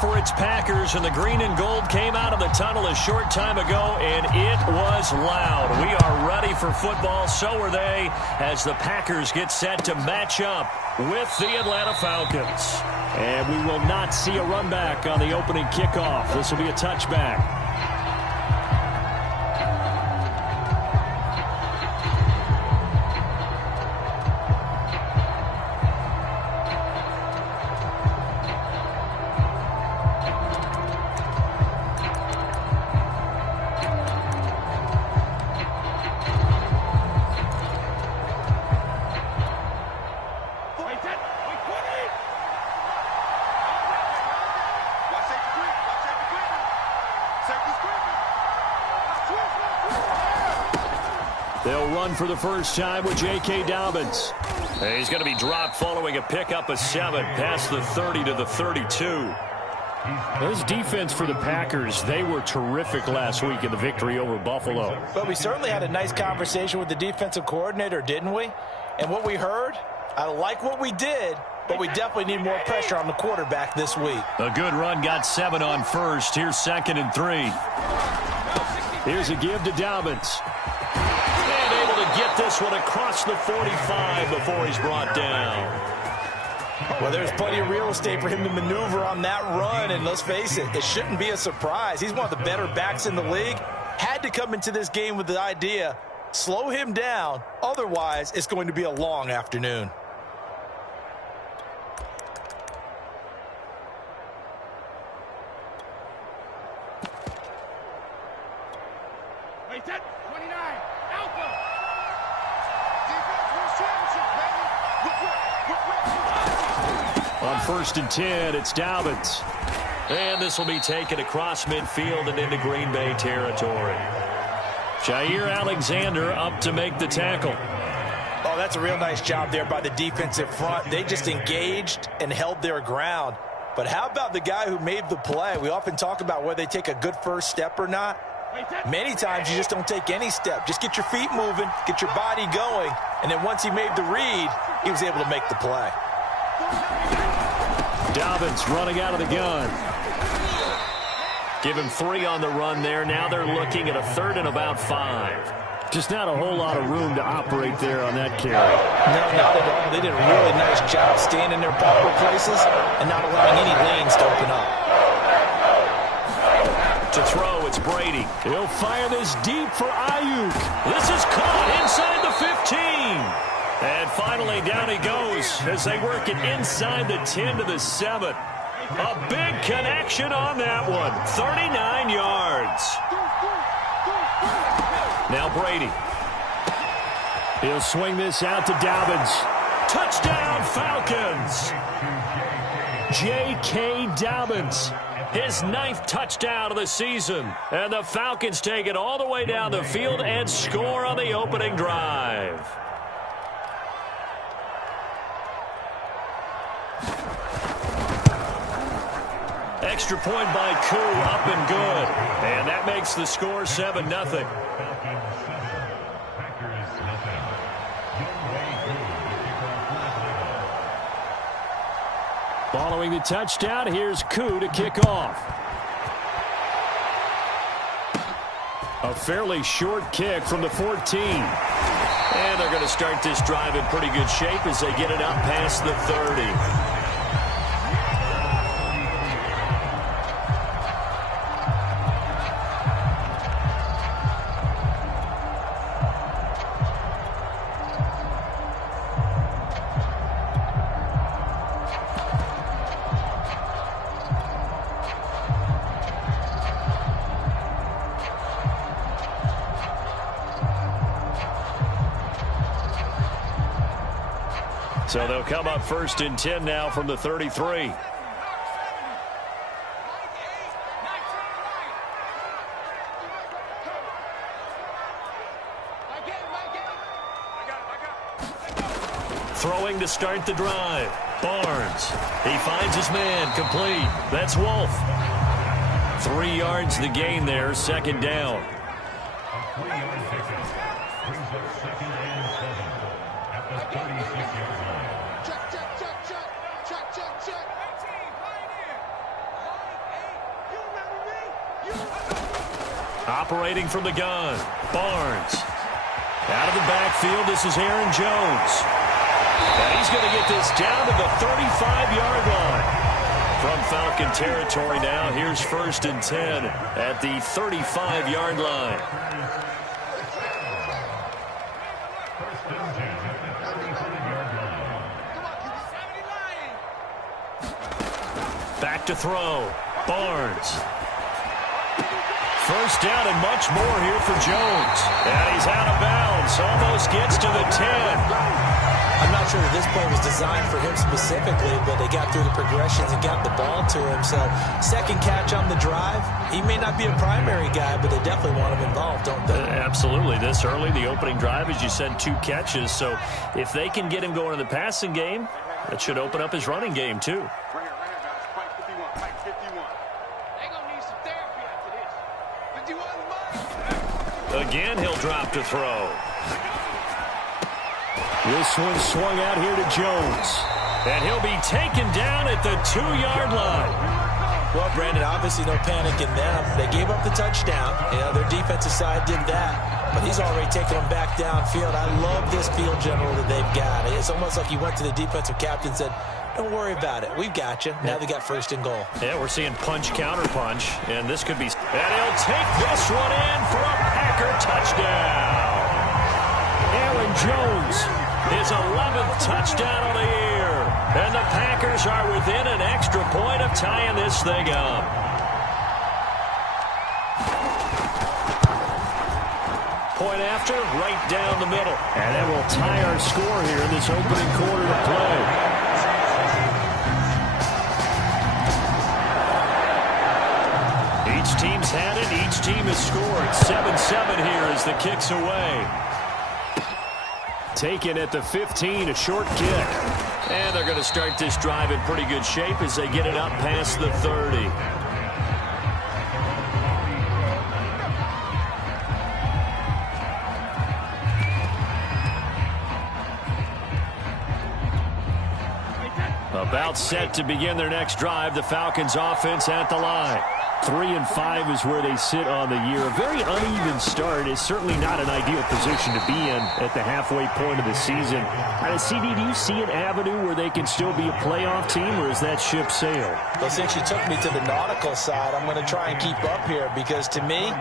for its Packers, and the green and gold came out of the tunnel a short time ago, and it was loud. We are ready for football. So are they, as the Packers get set to match up with the Atlanta Falcons. And we will not see a run back on the opening kickoff. This will be a touchback. They'll run for the first time with J.K. Dobbins. He's going to be dropped following a pickup of 7 past the 30 to the 32. This defense for the Packers, they were terrific last week in the victory over Buffalo. But we certainly had a nice conversation with the defensive coordinator, didn't we? And what we heard, I like what we did, but we definitely need more pressure on the quarterback this week. A good run got 7 on first. Here's 2nd and 3. Here's a give to Dobbins. And able to get this one across the 45 before he's brought down. Well, there's plenty of real estate for him to maneuver on that run, and let's face it, it shouldn't be a surprise. He's one of the better backs in the league. Had to come into this game with the idea, slow him down, otherwise it's going to be a long afternoon. On 1st and 10, it's Dobbins. And this will be taken across midfield and into Green Bay territory. Jair Alexander up to make the tackle. Oh, that's a real nice job there by the defensive front. They just engaged and held their ground. But how about the guy who made the play? We often talk about whether they take a good first step or not. Many times you just don't take any step. Just get your feet moving, get your body going, and then once he made the read, he was able to make the play. Dobbins running out of the gun. Give him 3 on the run there. Now they're looking at a 3rd and about 5. Just not a whole lot of room to operate there on that carry. No, not at all. They did a really nice job staying in their proper places and not allowing any lanes to open up. To throw, it's Brady. He'll fire this deep for Ayuk. This is caught inside the 15. And finally, down he goes as they work it inside the 10 to the 7. A big connection on that one. 39 yards. Now Brady. He'll swing this out to Dobbins. Touchdown, Falcons. J.K. Dobbins. His 9th touchdown of the season. And the Falcons take it all the way down the field and score on the opening drive. Extra point by Koo, up and good. And that makes the score 7-0. Following the touchdown, here's Koo to kick off. A fairly short kick from the 14. And they're going to start this drive in pretty good shape as they get it up past the 30. So they'll come up 1st and 10 now from the 33. Throwing to start the drive. Barnes. He finds his man. Complete. That's Wolf. 3 yards the gain there. 2nd down. A 3-yard pickup brings up 2nd and 7 at the 36-yard line. Check. Operating from the gun, Barnes. Out of the backfield, this is Aaron Jones. And he's going to get this down to the 35-yard line. From Falcon territory now, here's 1st and 10 at the 35-yard line. Back to throw, Barnes. First down and much more here for Jones. And he's out of bounds, almost gets to the 10. I'm not sure that this play was designed for him specifically, but they got through the progressions and got the ball to him. So, second catch on the drive. He may not be a primary guy, but they definitely want him involved, don't they? Absolutely. This early, the opening drive, as you said, 2 catches. So, if they can get him going in the passing game, that should open up his running game, too. Again, he'll drop to throw. This one swung out here to Jones. And he'll be taken down at the 2-yard line. Well, Brandon, obviously no panic in them. They gave up the touchdown. You know, their defensive side did that. But he's already taken them back downfield. I love this field general that they've got. It's almost like he went to the defensive captain and said, don't worry about it. We've got you. Now they got 1st and goal. Yeah, we're seeing punch, counter punch. And this could be... And he'll take this one in for a Packer touchdown. Aaron Jones, his 11th touchdown of the year. And the Packers are within an extra point of tying this thing up. Point after, right down the middle. And that will tie our score here in this opening quarter of play. Each team's had it. Each team has scored. 7-7 here as the kick's away. Taken at the 15, a short kick. And they're going to start this drive in pretty good shape as they get it up past the 30. About set to begin their next drive. The Falcons offense at the line. 3-5 is where they sit on the year. A very uneven start is certainly not an ideal position to be in at the halfway point of the season. CD, do you see an avenue where they can still be a playoff team, or is that ship sailed? Well, since you took me to the nautical side, I'm going to try and keep up here because to me,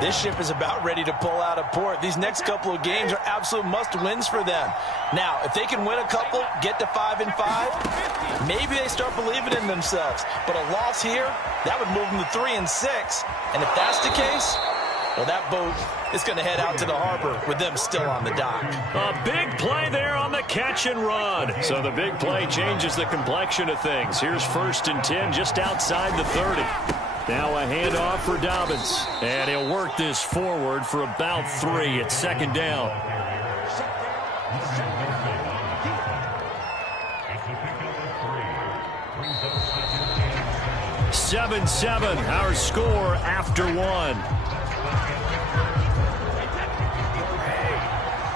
this ship is about ready to pull out of port. These next couple of games are absolute must-wins for them. Now, if they can win a couple, get to 5-5, maybe they start believing in themselves. But a loss here, that would move them to 3-6. And if that's the case, well, that boat is going to head out to the harbor with them still on the dock. A big play there on the catch and run. So the big play changes the complexion of things. Here's 1st and 10 just outside the 30. Now a handoff for Dobbins. And he'll work this forward for about 3 at 2nd down. 7-7, our score after 1.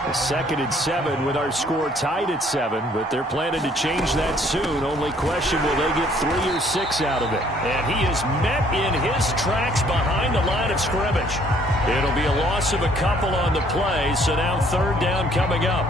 A 2nd and 7 with our score tied at 7, but they're planning to change that soon. Only question, will they get 3 or 6 out of it? And he is met in his tracks behind the line of scrimmage. It'll be a loss of a couple on the play, so now 3rd down coming up.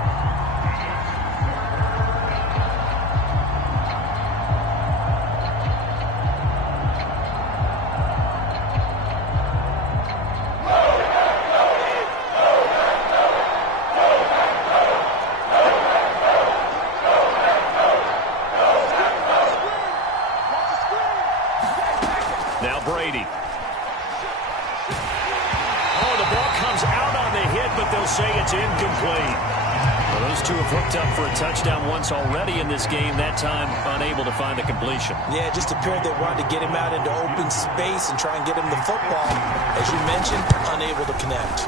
Touchdown once already in this game, that time unable to find the completion. Yeah, it just appeared they wanted to get him out into open space and try and get him the football. As you mentioned, unable to connect.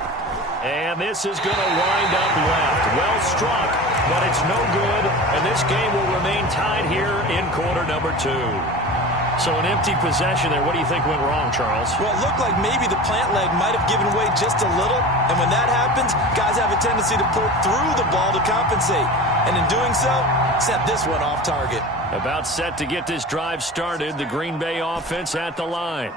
And this is going to wind up left. Well struck, but it's no good, and this game will remain tied here in quarter number 2. So an empty possession there. What do you think went wrong, Charles? Well, it looked like maybe the plant leg might have given way just a little, and when that happens, guys have a tendency to pull through the ball to compensate. And in doing so, set this one off target. About set to get this drive started. The Green Bay offense at the line.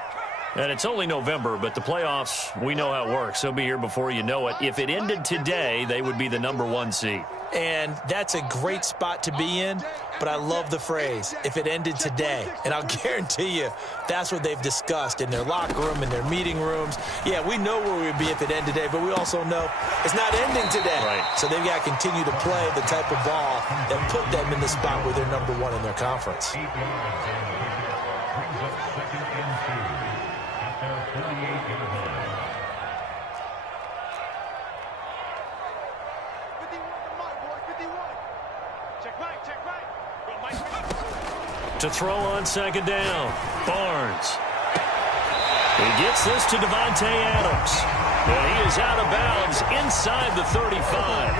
And it's only November, but the playoffs, we know how it works. They'll be here before you know it. If it ended today, they would be the #1 seed. And that's a great spot to be in, but I love the phrase, if it ended today. And I'll guarantee you that's what they've discussed in their locker room, in their meeting rooms. Yeah, we know where we'd be if it ended today, but we also know it's not ending today. Right. So they've got to continue to play the type of ball that put them in the spot where they're #1 in their conference. To throw on second down, Barnes. He gets this to Devontae Adams. And he is out of bounds inside the 35.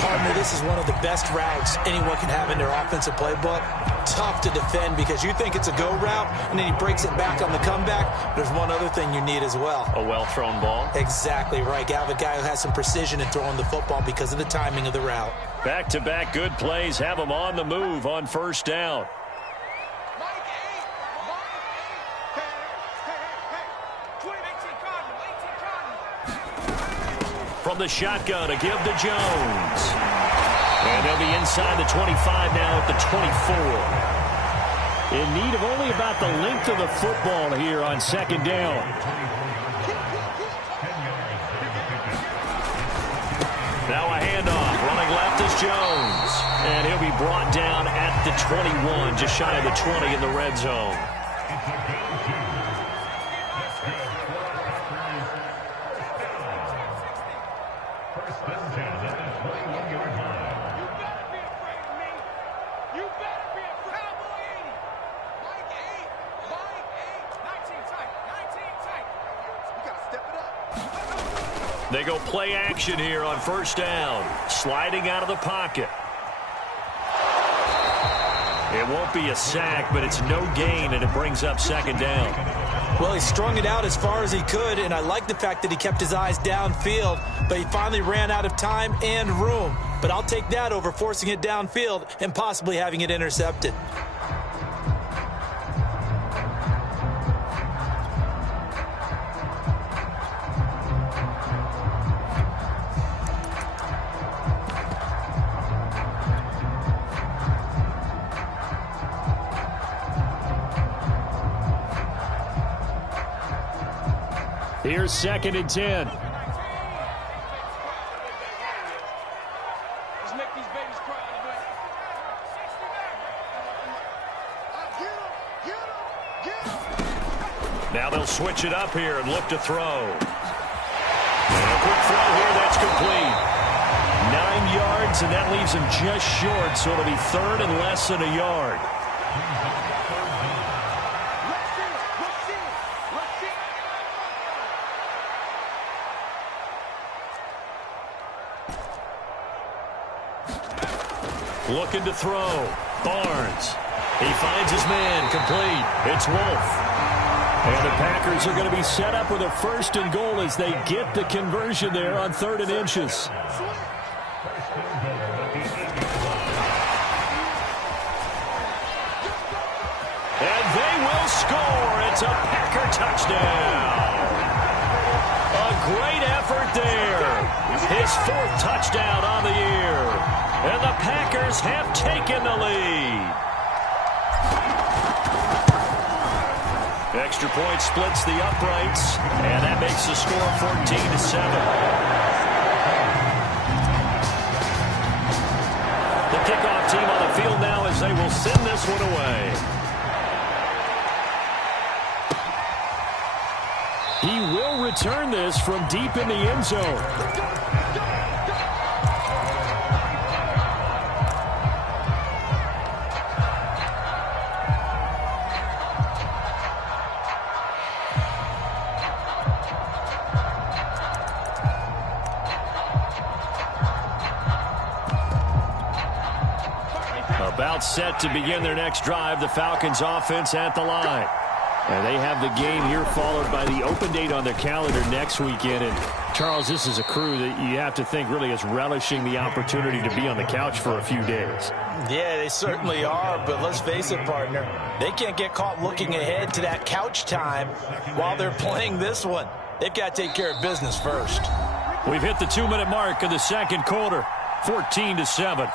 Partner, this is one of the best routes anyone can have in their offensive playbook. Tough to defend because you think it's a go route, and then he breaks it back on the comeback. There's one other thing you need as well. A well-thrown ball. Exactly right. You have a guy who has some precision in throwing the football because of the timing of the route. Back-to-back good plays have him on the move on first down. From the shotgun, a give to Jones. And they'll be inside the 25 now at the 24. In need of only about the length of the football here on second down. Now a handoff. Running left is Jones. And he'll be brought down at the 21, just shy of the 20 in the red zone. They go play action here on first down. Sliding out of the pocket. It won't be a sack, but it's no gain, and it brings up second down. Well, he strung it out as far as he could, and I like the fact that he kept his eyes downfield, but he finally ran out of time and room. But I'll take that over forcing it downfield and possibly having it intercepted. Here's 2nd and 10. Now they'll switch it up here and look to throw. And a quick throw here, that's complete. 9 yards, and that leaves him just short, so it'll be 3rd and less than a yard. Looking to throw. Barnes. He finds his man. Complete. It's Wolf. And the Packers are going to be set up with a 1st and goal as they get the conversion there on 3rd and inches. And they will score. It's a Packer touchdown. A great effort there. His 4th touchdown on the year. And the Packers have taken the lead. Extra point splits the uprights, and that makes the score 14-7. The kickoff team on the field now as they will send this one away. He will return this from deep in the end zone. About set to begin their next drive, the Falcons offense at the line. And they have the game here followed by the open date on their calendar next weekend. And Charles, this is a crew that you have to think really is relishing the opportunity to be on the couch for a few days. Yeah, they certainly are, but let's face it, partner. They can't get caught looking ahead to that couch time while they're playing this one. They've got to take care of business first. We've hit the 2-minute mark in the second quarter, 14-7.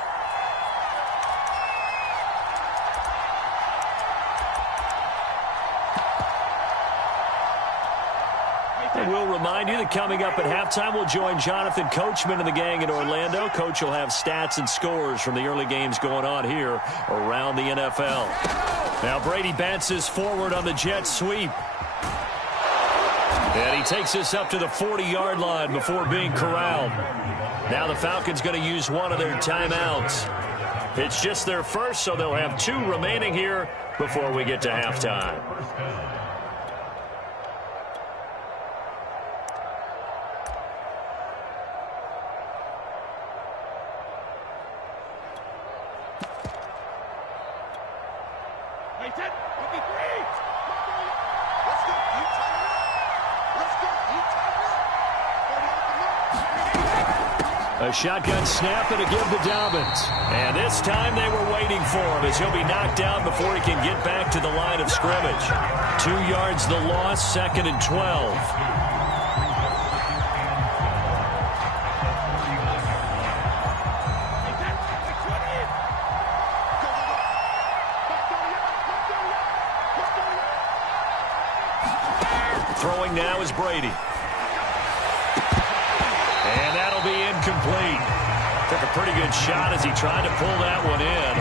And we'll remind you that coming up at halftime, we'll join Jonathan Coachman and the gang in Orlando. Coach will have stats and scores from the early games going on here around the NFL. Now Brady bounces forward on the jet sweep. And he takes this up to the 40-yard line before being corralled. Now the Falcons going to use one of their timeouts. It's just their first, so they'll have 2 remaining here before we get to halftime. A shotgun snap and a give to Dobbins. And this time they were waiting for him as he'll be knocked down before he can get back to the line of scrimmage. 2 yards the loss, 2nd and 12. Throwing now is Brady. And that'll be incomplete. Took a pretty good shot as he tried to pull that one in.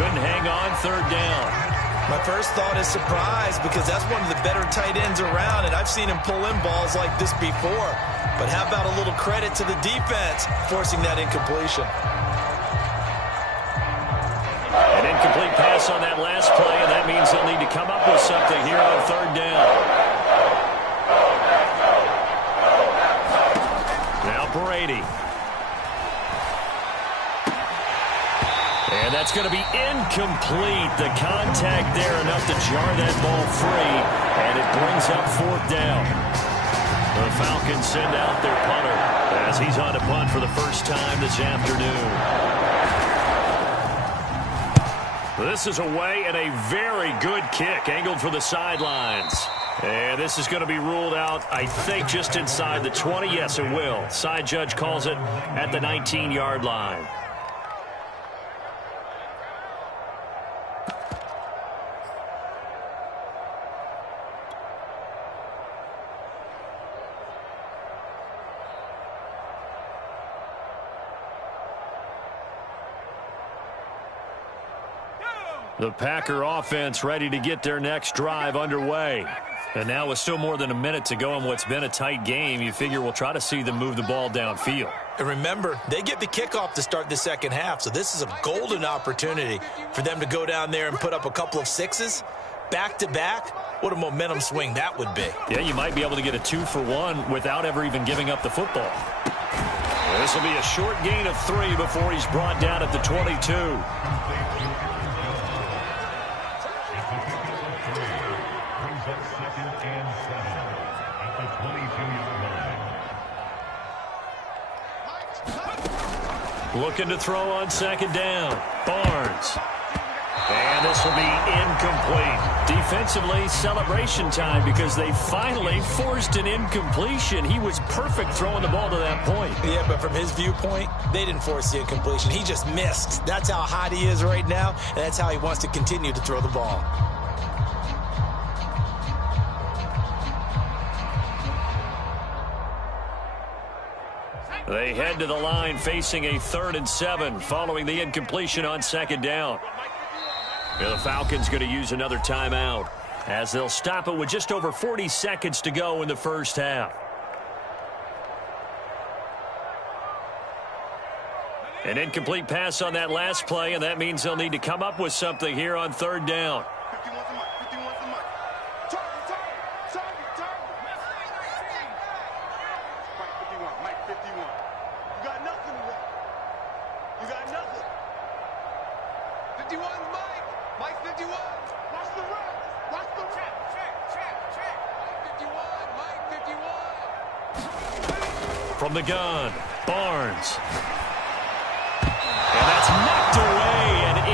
Couldn't hang on, 3rd down. My first thought is surprise because that's one of the better tight ends around, and I've seen him pull in balls like this before. But how about a little credit to the defense forcing that incompletion? An incomplete pass on that last play, and that means they'll need to come up with something here on 3rd down. Brady. And that's going to be incomplete. The contact there enough to jar that ball free, and it brings up 4th down. The Falcons send out their punter as he's on to punt for the first time this afternoon. This is away and a very good kick angled for the sidelines. And this is going to be ruled out, I think, just inside the 20. Yes, it will. Side judge calls it at the 19-yard line. The Packer offense ready to get their next drive underway. And now with still more than a minute to go in what's been a tight game, you figure we'll try to see them move the ball downfield. And remember, they get the kickoff to start the second half, so this is a golden opportunity for them to go down there and put up a couple of 6s back-to-back. What a momentum swing that would be. Yeah, you might be able to get a 2-for-1 without ever even giving up the football. This will be a short gain of 3 before he's brought down at the 22. Looking to throw on 2nd down. Barnes. And this will be incomplete. Defensively, celebration time because they finally forced an incompletion. He was perfect throwing the ball to that point. Yeah, but from his viewpoint, they didn't force the incompletion. He just missed. That's how hot he is right now, and that's how he wants to continue to throw the ball. They head to the line facing a 3rd and 7 following the incompletion on 2nd down. The Falcons going to use another timeout as they'll stop it with just over 40 seconds to go in the first half. An incomplete pass on that last play, and that means they'll need to come up with something here on 3rd down. From the gun, Barnes. And that's knocked away and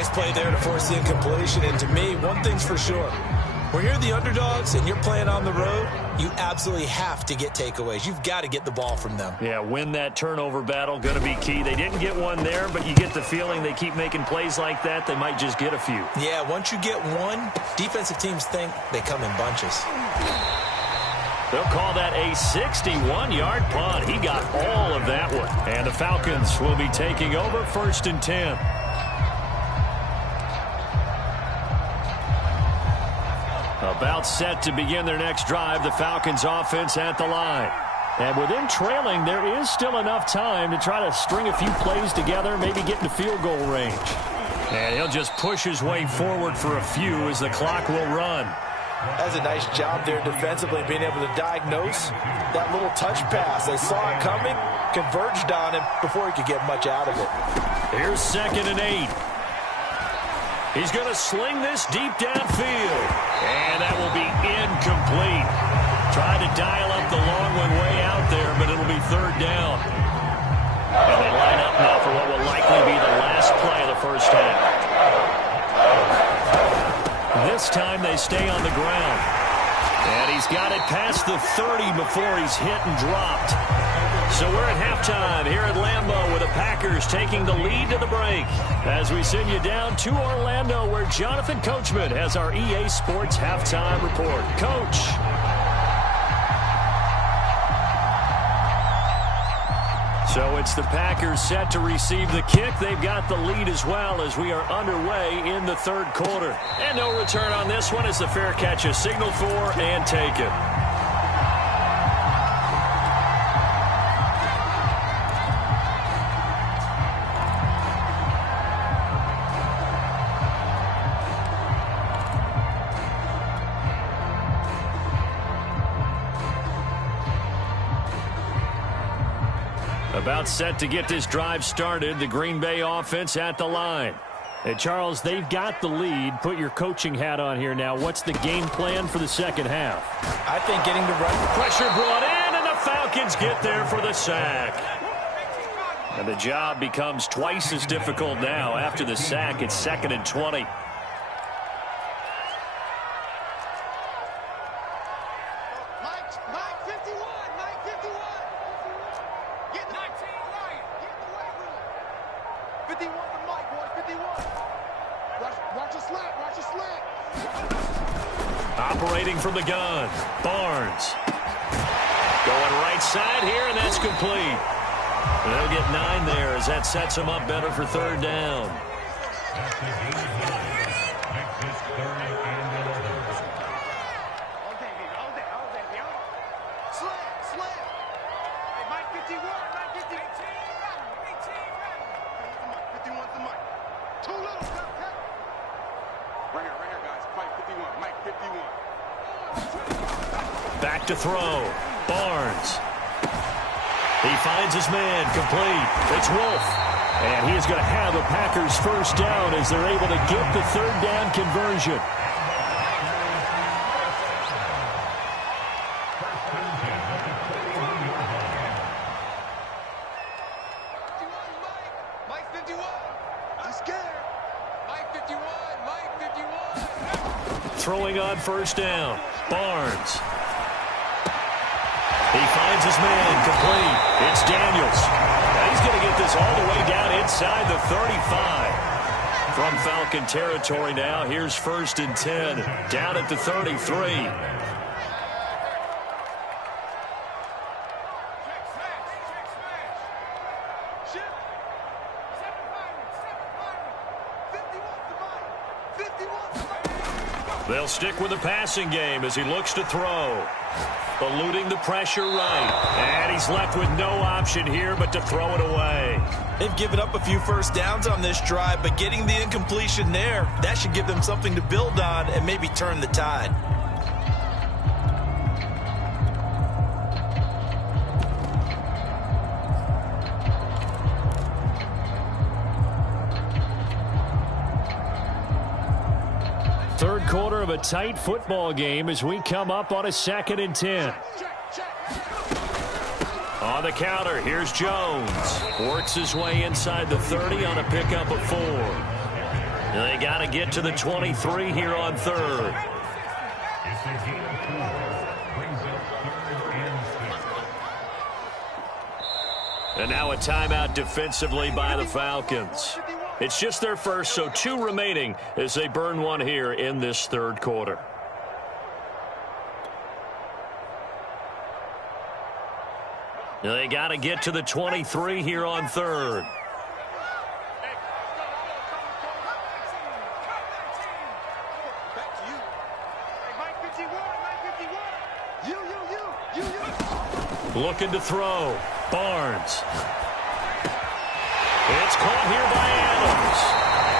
nice play there to force the incompletion. And to me, one thing's for sure. When you're the underdogs and you're playing on the road, you absolutely have to get takeaways. You've got to get the ball from them. Yeah, win that turnover battle, going to be key. They didn't get one there, but you get the feeling they keep making plays like that, they might just get a few. Yeah, once you get one, defensive teams think they come in bunches. They'll call that a 61-yard punt. He got all of that one. And the Falcons will be taking over 1st and 10. About set to begin their next drive, the Falcons offense at the line. And with them trailing, there is still enough time to try to string a few plays together, maybe get into field goal range. And he'll just push his way forward for a few as the clock will run. That's a nice job there defensively, being able to diagnose that little touch pass. They saw it coming, converged on him before he could get much out of it. Here's 2nd and 8. He's going to sling this deep downfield. And that will be incomplete. Tried to dial up the long one way out there, but it'll be 3rd down. And they line up now for what will likely be the last play of the first half. This time they stay on the ground. And he's got it past the 30 before he's hit and dropped. So we're at halftime here at Lambeau with the Packers taking the lead to the break. As we send you down to Orlando where Jonathan Coachman has our EA Sports halftime report. Coach. So it's the Packers set to receive the kick. They've got the lead as well as we are underway in the 3rd quarter. And no return on this one as the fair catch is signaled for and taken. About set to get this drive started, the Green Bay offense at the line. And Charles, they've got the lead. Put your coaching hat on here now. What's the game plan for the second half? I think getting the run. Pressure brought in, and the Falcons get there for the sack. And the job becomes twice as difficult now. After the sack, it's 2nd and 20. Operating from the gun, Barnes. Going right side here, and that's complete. They'll get 9 there as that sets them up better for 3rd down. Back to throw. Barnes. He finds his man. Complete. It's Wolf. And he is going to have the Packers 1st down as they're able to get the 3rd down conversion. Throwing on 1st down. Barnes. He finds his man. Complete. It's Daniels. Now he's going to get this all the way down inside the 35. From Falcon territory now. Here's 1st and 10. Down at the 33. They'll stick with the passing game as he looks to throw. Eluding the pressure right. And he's left with no option here but to throw it away. They've given up a few 1st downs on this drive, but getting the incompletion there, that should give them something to build on and maybe turn the tide. Third quarter of a tight football game as we come up on a 2nd and 10. On the counter, here's Jones. Works his way inside the 30 on a pickup of 4. They got to get to the 23 here on third. It's a gain of 4. Brings up 3rd and 6. And now a timeout defensively by the Falcons. It's just their first, so 2 remaining as they burn one here in this third quarter. They got to get to the 23 here on third. Looking to throw. Barnes. It's caught here by Adams.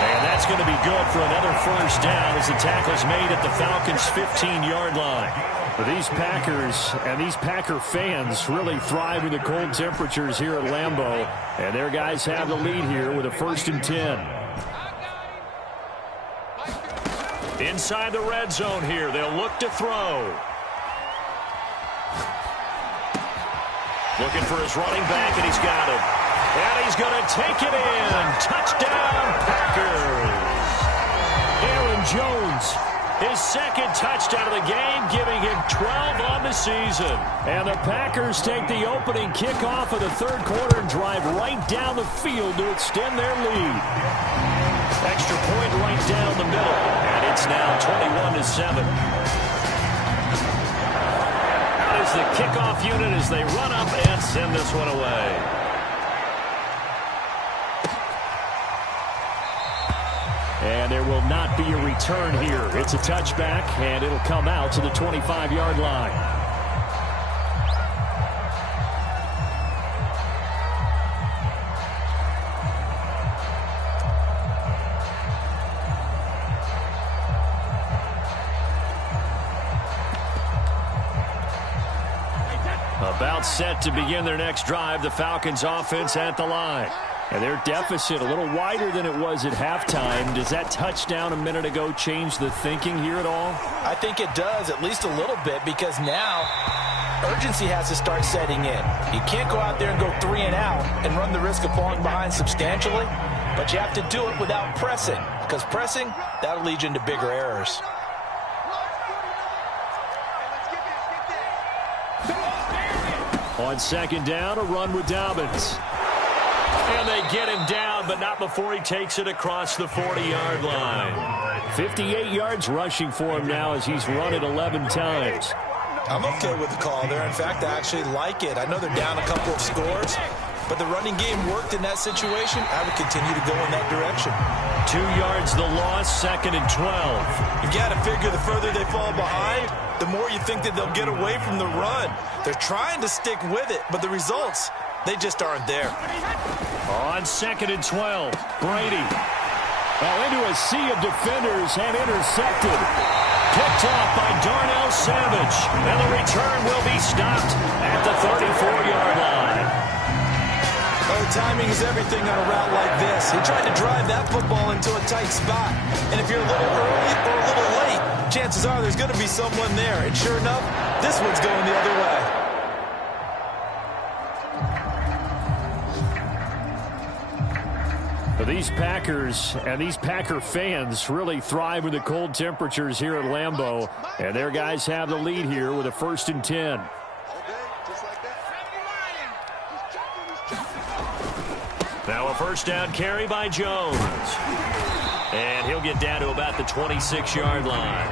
And that's going to be good for another first down as the tackle's made at the Falcons' 15-yard line. But these Packers and these Packer fans really thrive in the cold temperatures here at Lambeau. And their guys have the lead here with a 1st and 10. Inside the red zone here, they'll look to throw. Looking for his running back, and he's got it. And he's going to take it in. Touchdown, Packers. Aaron Jones, his 2nd touchdown of the game, giving him 12 on the season. And the Packers take the opening kickoff of the third quarter and drive right down the field to extend their lead. Extra point right down the middle, and it's now 21-7. Is the kickoff unit as they run up and send this one away. And there will not be a return here. It's a touchback, and it'll come out to the 25-yard line. About set to begin their next drive, the Falcons offense at the line. And their deficit a little wider than it was at halftime. Does that touchdown a minute ago change the thinking here at all? I think it does, at least a little bit, because now urgency has to start setting in. You can't go out there and go 3 and out and run the risk of falling behind substantially, but you have to do it without pressing, because pressing, that'll lead you into bigger errors. On 2nd down, a run with Dobbins. And they get him down, but not before he takes it across the 40-yard line. 58 yards rushing for him now as he's run it 11 times. I'm okay with the call there. In fact, I actually like it. I know they're down a couple of scores, but the running game worked in that situation. I would continue to go in that direction. 2 yards the loss, 2nd and 12. You got to figure the further they fall behind, the more you think that they'll get away from the run. They're trying to stick with it, but the results, they just aren't there. On 2nd and 12, Brady. Well, into a sea of defenders and intercepted. Picked off by Darnell Savage. And the return will be stopped at the 34-yard line. Oh, timing is everything on a route like this. He tried to drive that football into a tight spot. And if you're a little early or a little late, chances are there's going to be someone there. And sure enough, this one's going the other way. These Packers and these Packer fans really thrive with the cold temperatures here at Lambeau. And their guys have the lead here with a 1st and 10. Now a first down carry by Jones. And he'll get down to about the 26-yard line.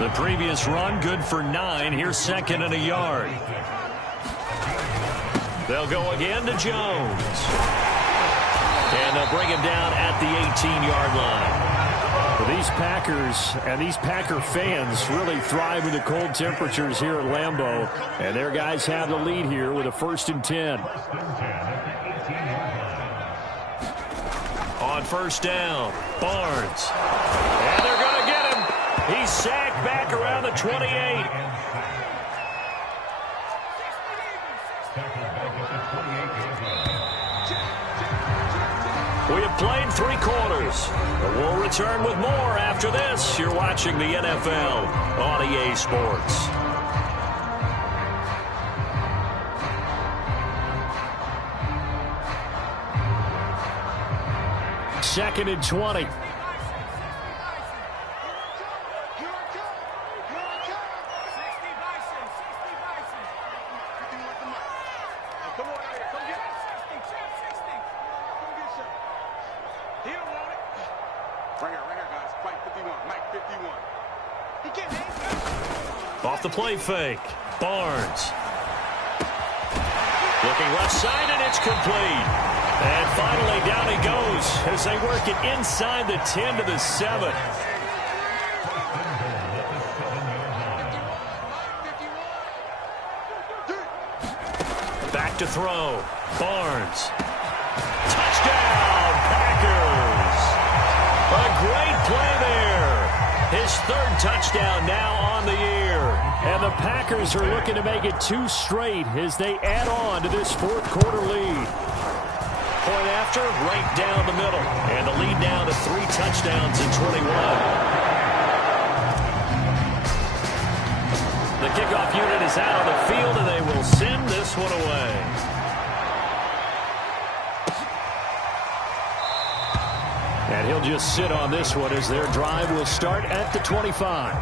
The previous run good for 9. Here's 2nd and a yard. They'll go again to Jones. And they'll bring him down at the 18-yard line. Well, these Packers and these Packer fans really thrive with the cold temperatures here at Lambeau. And their guys have the lead here with a 1st and 10. On 1st down, Barnes. And they're going to get him. He's sacked back around the 28. We have played 3 quarters. But we'll return with more after this. You're watching the NFL on EA Sports. Second and 20. Off the play fake. Barnes. Looking left side, and it's complete. And finally, down he goes as they work it inside the 10 to the 7. Back to throw. Barnes. Touchdown, Packers. A great play there. His third touchdown now on the year. And the Packers are looking to make it 2 straight as they add on to this fourth quarter lead. Point after, right down the middle. And the lead down to 3 touchdowns in 21. The kickoff unit is out on the field, and they will send this one away. And he'll just sit on this one as their drive will start at the 25.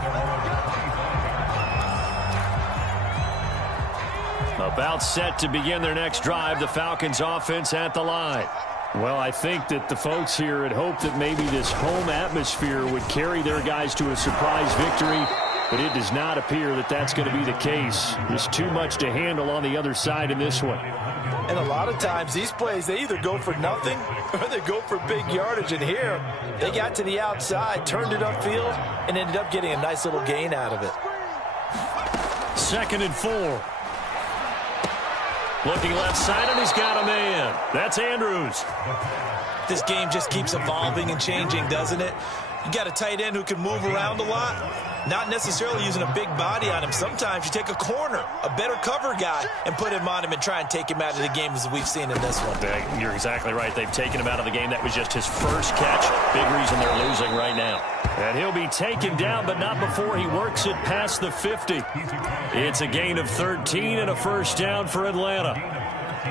About set to begin their next drive, the Falcons offense at the line. Well, I think that the folks here had hoped that maybe this home atmosphere would carry their guys to a surprise victory, but it does not appear that that's going to be the case. There's too much to handle on the other side in this one. And a lot of times these plays, they either go for nothing or they go for big yardage. And here, they got to the outside, turned it upfield, and ended up getting a nice little gain out of it. 2nd and 4. Looking left side, and he's got a man. That's Andrews. This game just keeps evolving and changing, doesn't it? You got a tight end who can move around a lot, not necessarily using a big body on him. Sometimes you take a corner, a better cover guy, and put him on him and try and take him out of the game as we've seen in this one. You're exactly right. They've taken him out of the game. That was just his first catch. Big reason they're losing right now. And he'll be taken down, but not before he works it past the 50. It's a gain of 13 and a first down for Atlanta.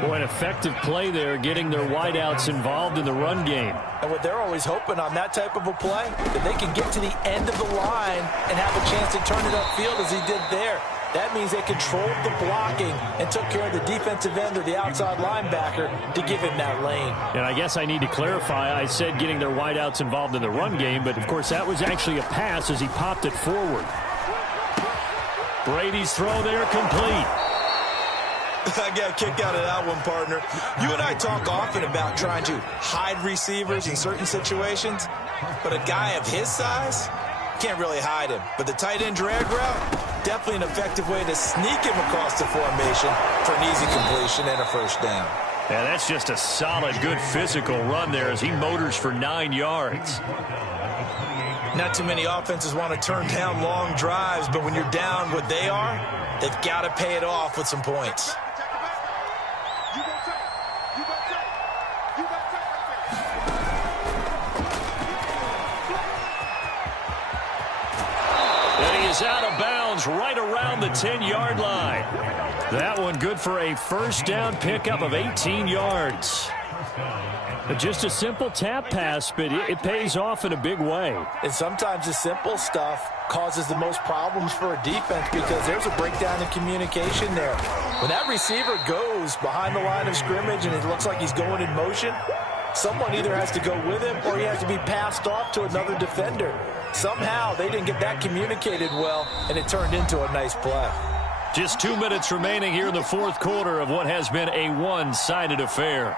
Boy, an effective play there, getting their wideouts involved in the run game. And what they're always hoping on that type of a play, that they can get to the end of the line and have a chance to turn it upfield as he did there. That means they controlled the blocking and took care of the defensive end or the outside linebacker to give him that lane. And I guess I need to clarify, I said getting their wideouts involved in the run game, but of course that was actually a pass as he popped it forward. Brady's throw there complete. I got a kick out of that one, partner. You and I talk often about trying to hide receivers in certain situations, but a guy of his size can't really hide him. But the tight end drag route, definitely an effective way to sneak him across the formation for an easy completion and a first down. Yeah, that's just a solid, good physical run there as he motors for 9 yards. Not too many offenses want to turn down long drives, but when you're down what they are, they've got to pay it off with some points. Out of bounds right around the 10-yard line. That one good for a first down pickup of 18 yards. Just a simple tap pass, but it pays off in a big way. And sometimes the simple stuff causes the most problems for a defense because there's a breakdown in communication there. When that receiver goes behind the line of scrimmage and it looks like he's going in motion, someone either has to go with him or he has to be passed off to another defender. Somehow they didn't get that communicated well, and it turned into a nice play. Just 2 minutes remaining here in the fourth quarter of what has been a one-sided affair.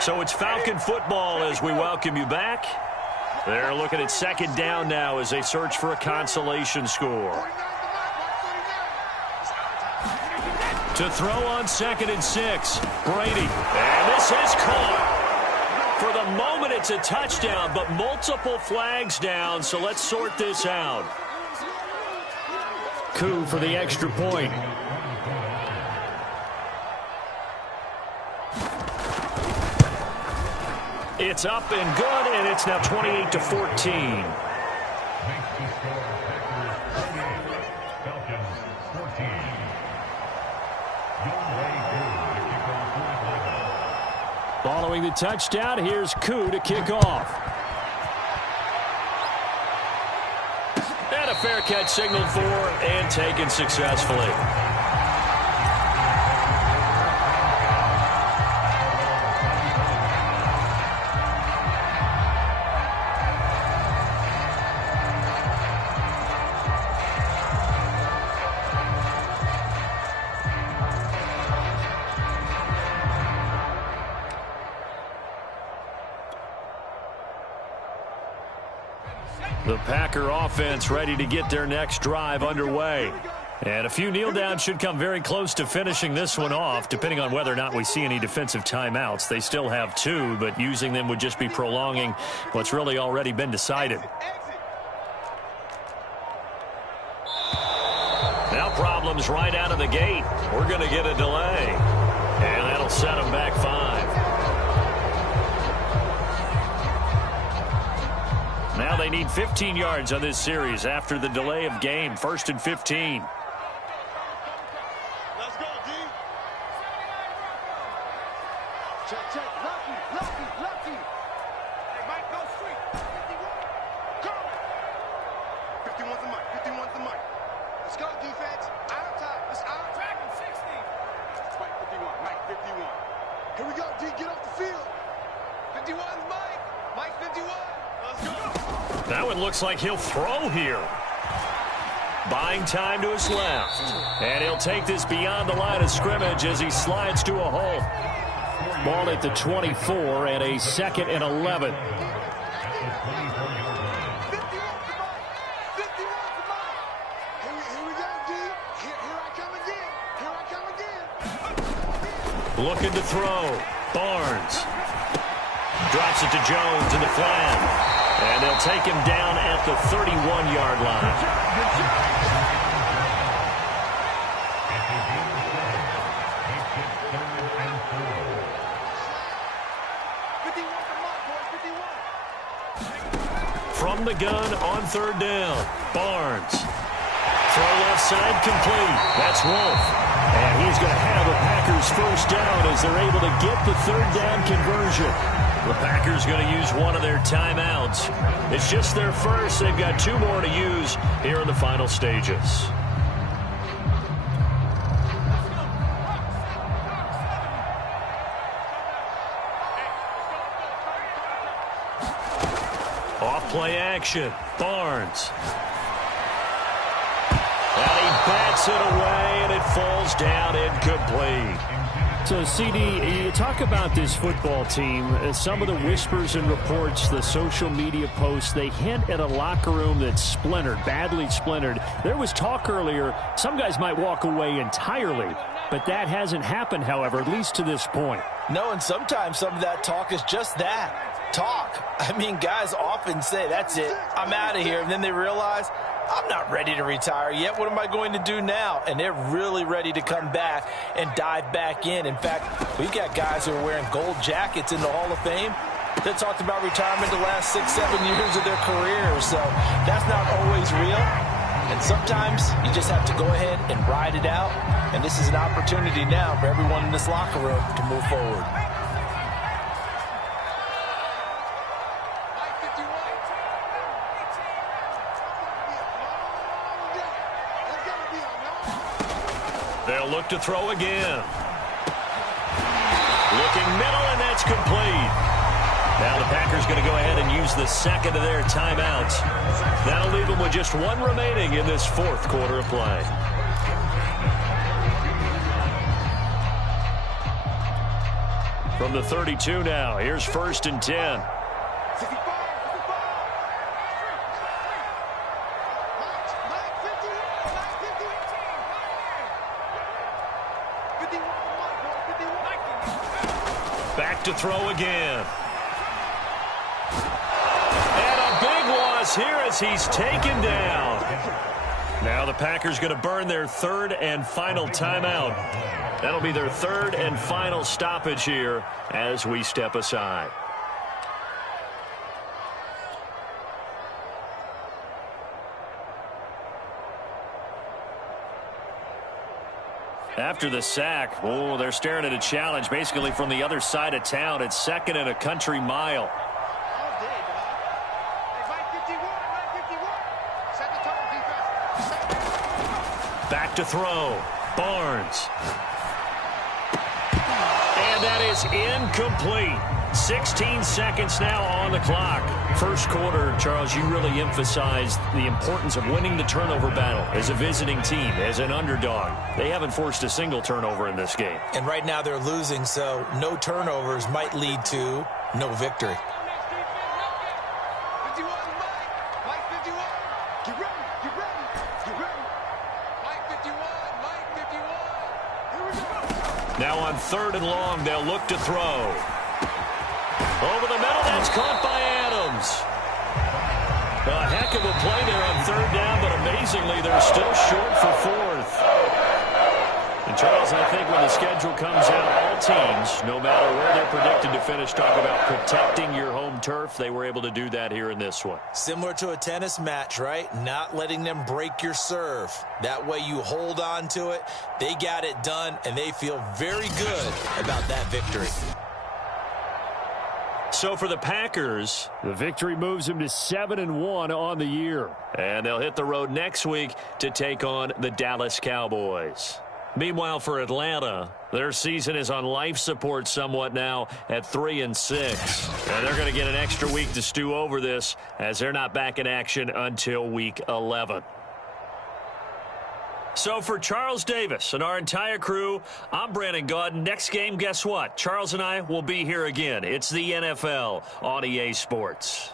So it's Falcon football as we welcome you back. They're looking at second down now as they search for a consolation score. To throw on 2nd and 6, Brady. And this is caught. For the moment, it's a touchdown, but multiple flags down, so let's sort this out. Coup for the extra point. It's up and good, and it's now 28-14. Following the touchdown, here's Koo to kick off. And a fair catch signaled for and taken successfully. The Packer offense ready to get their next drive underway. And a few kneel downs should come very close to finishing this one off, depending on whether or not we see any defensive timeouts. They still have 2, but using them would just be prolonging what's really already been decided. Now problems right out of the gate. We're going to get a delay. And that'll set them back 5. Now they need 15 yards on this series after the delay of game. 1st and 15. Let's go, D. Check, check. Lucky. Hey, Mike, go straight. 51. Coming. 51's the mic. 51's the mic. Let's go, defense. Out of time. Let's out of track. 60. Mike 51. Mike 51. Here we go, D. Get off the field. 51's Mike. Mike 51. Let's go. That one looks like he'll throw here. Buying time to his left. And he'll take this beyond the line of scrimmage as he slides to a hole. Ball at the 24 and a 2nd and 11. Here we go, D. Here I come again. Looking to throw. Barnes. Drops it to Jones in the flat. And they'll take him down at the 31-yard line. From the gun on 3rd down. Barnes. Throw left side complete. That's Wolf. And he's going to have the Packers first down as they're able to get the 3rd down conversion. The Packers going to use one of their timeouts. It's just their first. They've got 2 more to use here in the final stages. Off play action. Barnes. And he bats it away, and it falls down incomplete. So, CD, you talk about this football team, some of the whispers and reports, the social media posts, they hint at a locker room that's splintered, badly splintered. There was talk earlier, some guys might walk away entirely, but that hasn't happened, however, at least to this point. No, and sometimes some of that talk is just that, talk. I mean, guys often say, that's it, I'm out of here, and then they realize, I'm not ready to retire yet. What am I going to do now? And they're really ready to come back and dive back in. In fact, we've got guys who are wearing gold jackets in the Hall of Fame that talked about retirement the last 6-7 years of their careers. So that's not always real. And sometimes you just have to go ahead and ride it out. And this is an opportunity now for everyone in this locker room to move forward. They'll look to throw again. Looking middle, and that's complete. Now the Packers going to go ahead and use the 2nd of their timeouts. That'll leave them with just 1 remaining in this 4th quarter of play. From the 32 now, here's 1st and 10. Back to throw again. And a big loss here as he's taken down. Now the Packers going to burn their 3rd and final timeout. That'll be their 3rd and final stoppage here as we step aside. After the sack, oh, they're staring at a challenge basically from the other side of town. It's 2nd and a country mile. All day, dog. Hey, Mike 51, Mike 51. Set the tone, defense. back to throw. Barnes. And that is incomplete. 16 seconds now on the clock. First quarter, Charles, you really emphasized the importance of winning the turnover battle as a visiting team, as an underdog. They haven't forced a single turnover in this game. And right now they're losing, so no turnovers might lead to no victory. 51, Mike 51. Get ready, get ready, get ready. Mike 51, Mike 51. Here we go. Now on 3rd and long, they'll look to throw. Over the middle, that's caught by Adams. A heck of a play there on 3rd down, but amazingly, they're still short for 4th. And Charles, I think when the schedule comes out, all teams, no matter where they're predicted to finish, talk about protecting your home turf. They were able to do that here in this one. Similar to a tennis match, right? Not letting them break your serve. That way you hold on to it. They got it done, and they feel very good about that victory. So for the Packers, the victory moves them to 7-1 on the year. And they'll hit the road next week to take on the Dallas Cowboys. Meanwhile, for Atlanta, their season is on life support somewhat now at 3-6. And they're going to get an extra week to stew over this as they're not back in action until week 11. So for Charles Davis and our entire crew, I'm Brandon Gaudin. Next game, guess what? Charles and I will be here again. It's the NFL on EA Sports.